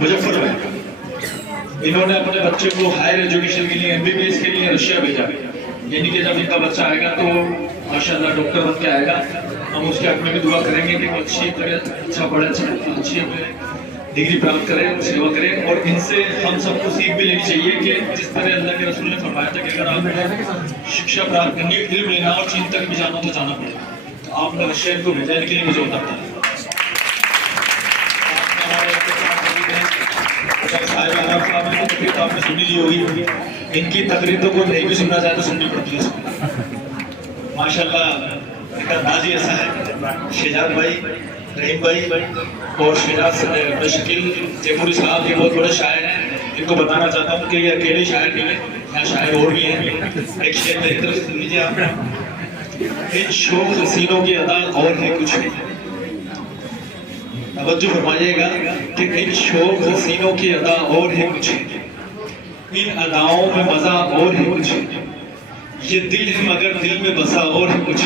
मुजफ्फरनगर। इन्होंने अपने बच्चे को हायर एजुकेशन के लिए MBBS के लिए रशिया भेजा, यानी कि जब इनका बच्चा आएगा तो माशाल्लाह डॉक्टर बन के आएगा। हम उसके हक में भी दुआ करेंगे कि वो अच्छा पढ़े, अच्छी डिग्री प्राप्त करें, सेवा करें। और इनसे हम सबको सीख भी लेनी चाहिए कि जिस तरह अल्लाह के रसूल ने फरमाया था कि अगर आपको शिक्षा प्राप्त करनी, इल्म लेना और चीन तक भी जाना तो जाना पड़ेगा, तो आपने रशिया को भेजने के लिए मुझे बताता है। आपने सुनी ली होगी, इनकी तकरीरों को नहीं भी सुनना चाहे तो सुननी पड़ती है। माशाल्लाह इनका अंदाज ही ऐसा है। शेजाद भाई, रहीम भाई और शेजाद शकील जयपुरी साहब ये बहुत बड़े शायर हैं। इनको बताना चाहता हूँ कि ये अकेले शायर नहीं है, यहाँ शायर और भी हैं। एक शेर मेरी तरफ सुन लीजिए आप। इन शोक हसीनों की अदा और है कुछ नहीं। तवज्जो फरमाइएगा कि इन शोक हसीनों की अदा और है कुछ, इन अदाओं में मजा और है कुछ। ये दिल है मगर दिल में बसा और है कुछ,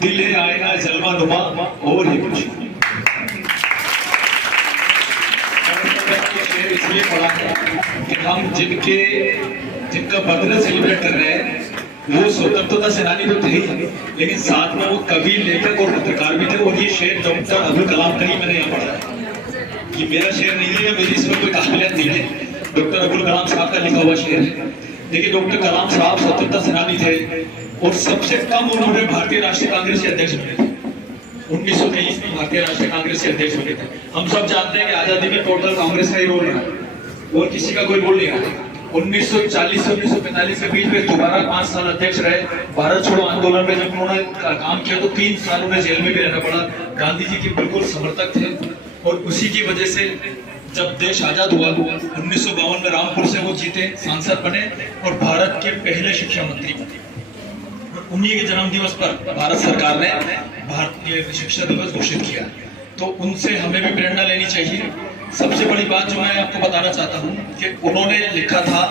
दिल है आईना जलवा नुमा और है कुछ। इसलिए पढ़ा है कि हम जिनका बर्थडे सेलिब्रेट कर रहे हैं वो स्वतंत्रता सेनानी तो थे ही, लेकिन साथ में वो कवि, लेखक और पत्रकार भी थे। और ये शेर डॉक्टर अब्दुल कलाम का ही मैंने यहाँ पढ़ा है। ये मेरा शेर नहीं है, मेरी इसमें कोई काबिलियत नहीं है, डॉक्टर अब्दुल कलाम साहब का लिखा हुआ शेर है। देखिए डॉक्टर कलाम साहब स्वतंत्रता सेनानी थे और सबसे कम उम्र में भारतीय राष्ट्रीय कांग्रेस के अध्यक्ष बने थे। 1923 में भारतीय राष्ट्रीय कांग्रेस के अध्यक्ष बने थे। हम सब जानते हैं कि आजादी में टोटल कांग्रेस का ही रोल रहा और किसी का कोई रोल नहीं रहा। 1940 से 1945 के बीच में दोबारा 5 साल अध्यक्ष रहे। भारत छोड़ो आंदोलन में जब उन्होंने काम किया तो 3 साल उन्हें जेल में भी रहना पड़ा। गांधी जी के बिल्कुल समर्थक थे और उसी की वजह से जब देश आजाद हुआ 1952 में रामपुर से वो जीते, सांसद बने और भारत के पहले शिक्षा मंत्री बने। उन्हीं के जन्म दिवस पर भारत सरकार ने भारतीय शिक्षा दिवस घोषित किया, तो उनसे हमें भी प्रेरणा लेनी चाहिए। सबसे बड़ी बात जो मैं आपको बताना चाहता हूँ कि उन्होंने लिखा था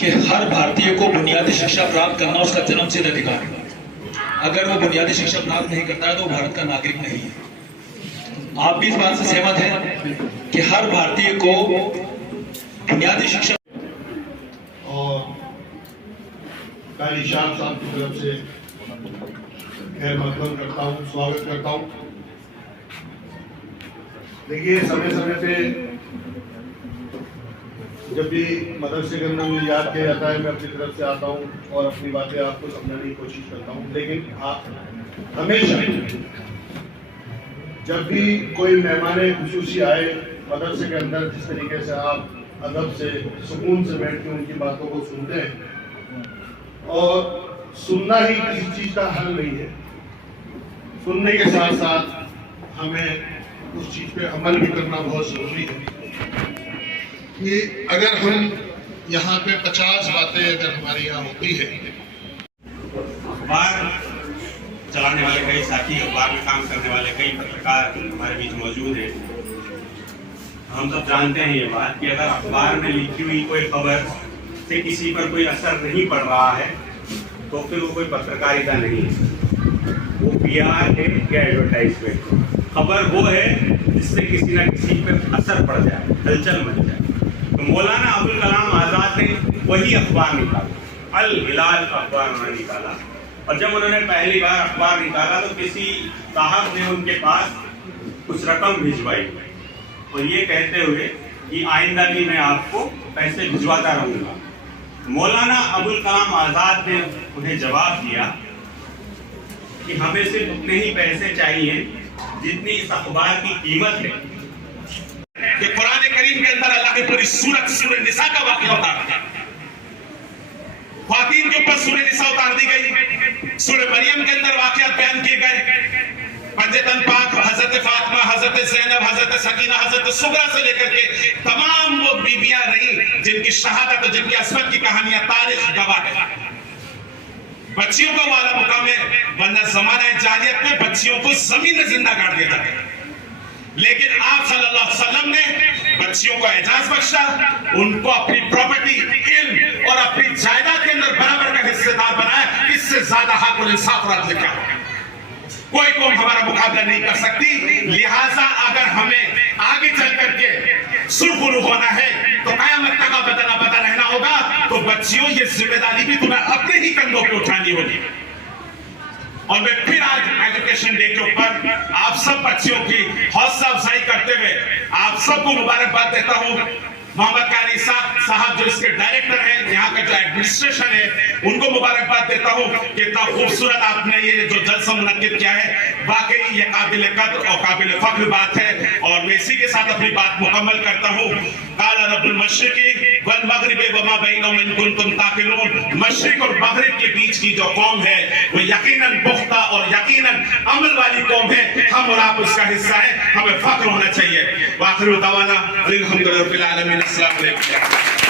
कि हर भारतीय को बुनियादी शिक्षा प्राप्त करना उसका जन्मसिद्ध अधिकार है। अगर वो बुनियादी शिक्षा प्राप्त नहीं करता है तो भारत का नागरिक नहीं है। आप भी इस बात से सहमत हैं कि हर भारतीय को बुनियादी शिक्षा। और काली शाह साहब की तरफ से खैर मकदम करता हूँ, स्वागत करता हूँ। देखिए समय समय पे जब भी मदरसे के अंदर मुझे याद किया जाता है मैं अपनी तरफ से आता हूँ और अपनी बातें आपको समझाने की कोशिश करता हूँ। लेकिन आप हमेशा जब भी कोई मेहमान खुसूसी आए मदरसे के अंदर, जिस तरीके से आप अदब से सुकून से बैठ के उनकी बातों को सुनते हैं, और सुनना ही किसी चीज का हल नहीं है, सुनने के साथ साथ हमें उस चीज पे अमल भी करना बहुत जरूरी है। कि अगर हम यहाँ पे 50 बातें अगर हमारे यहाँ होती है, अखबार चलाने वाले कई साथी, अखबार में काम करने वाले कई पत्रकार हमारे बीच मौजूद हैं। हम सब जानते हैं ये बात कि अगर अखबार में लिखी हुई कोई खबर से किसी पर कोई असर नहीं पड़ रहा है तो फिर वो कोई पत्रकारिता नहीं है, वो PR है या एडवर्टाइजमेंट। खबर वो है जिससे किसी ना किसी पर असर पड़ जाए, हलचल मच जाए। तो मौलाना अबुल कलाम आज़ाद ने वही अखबार निकाला, अल हिलाल का अखबार उन्होंने निकाला। और जब उन्होंने पहली बार अखबार निकाला तो किसी साहब ने उनके पास कुछ रकम भिजवाई और ये कहते हुए कि आइंदा भी मैं आपको पैसे भिजवाता रहूंगा। मौलाना अबुल कलाम आज़ाद ने उन्हें जवाब दिया कि हमें सिर्फ उतने ही पैसे चाहिए जितनी इस अखबार की कीमत है। कि कुरान करीम के अंदर अल्लाह ने पूरी सूरह निसा का वाक़या उतार दिया, ख्वातीन के ऊपर सूरह निसा उतार दी गई, सूरह मरियम के अंदर वाक़यात बयान किए गए, पंजतन पाक हजरत फातिमा, हजरत ज़ैनब, हजरत सकीना, हजरत सुगरा से लेकर के तमाम वो बीबियां रही जिनकी शहादत और जिनकी असमत की कहानियां तारीख गवाह है। बच्चियों का वाला मुकाम है, वरना ज़माना जाहिलियत में बच्चियों को जमीन में जिंदा गाड़ दिया जाता है। लेकिन आप सल्लल्लाहु अलैहि वसल्लम ने बच्चियों को एजाज बख्शा, उनको अपनी प्रॉपर्टी, इल्म और अपनी जायदाद के अंदर बराबर का हिस्सेदार बनाया। इससे ज्यादा हक और इंसाफ और अदल क्या होगा। कोई कौम हमारा मुकाबला नहीं कर सकती। लिहाजा अगर हमें आगे चल करके सुरखुरू होना है तो कयामत तक बता रहना होगा। तो बच्चियों, ये जिम्मेदारी भी तुम्हें अपने ही कंधों पे उठानी होगी। और मैं फिर आज एजुकेशन डे के ऊपर आप सब बच्चियों की हौसला अफजाई करते हुए आप सबको मुबारकबाद देता हूँ। मोहम्मद कारी साहब जो इसके डायरेक्टर हैं, यहाँ का जो एडमिनिस्ट्रेशन है, उनको मुबारकबाद देता हूँ कि इतना खूबसूरत आपने ये जो जलसा मुनक्किद किया है, वाकई ये काबिल कद्र और काबिल फख्र बात है। और मैं इसी के साथ अपनी बात मुकम्मल करता हूँ। काला रब्बुल मशरिकी वल मगरिबी वमा बैनहुमा इन कुंतुम ताक़िलून। मशरिक और मगरिब के बीच की जो कौम है वो यकीनन पुख्ता और यकीनन अमल वाली कौम है। हम और आप उसका हिस्सा है, हमें फख्र होना चाहिए। वाखिर दवाना अल्हम्दुलिल्लाहि रब्बिल आलमीन। अस्सलामु अलैकुम।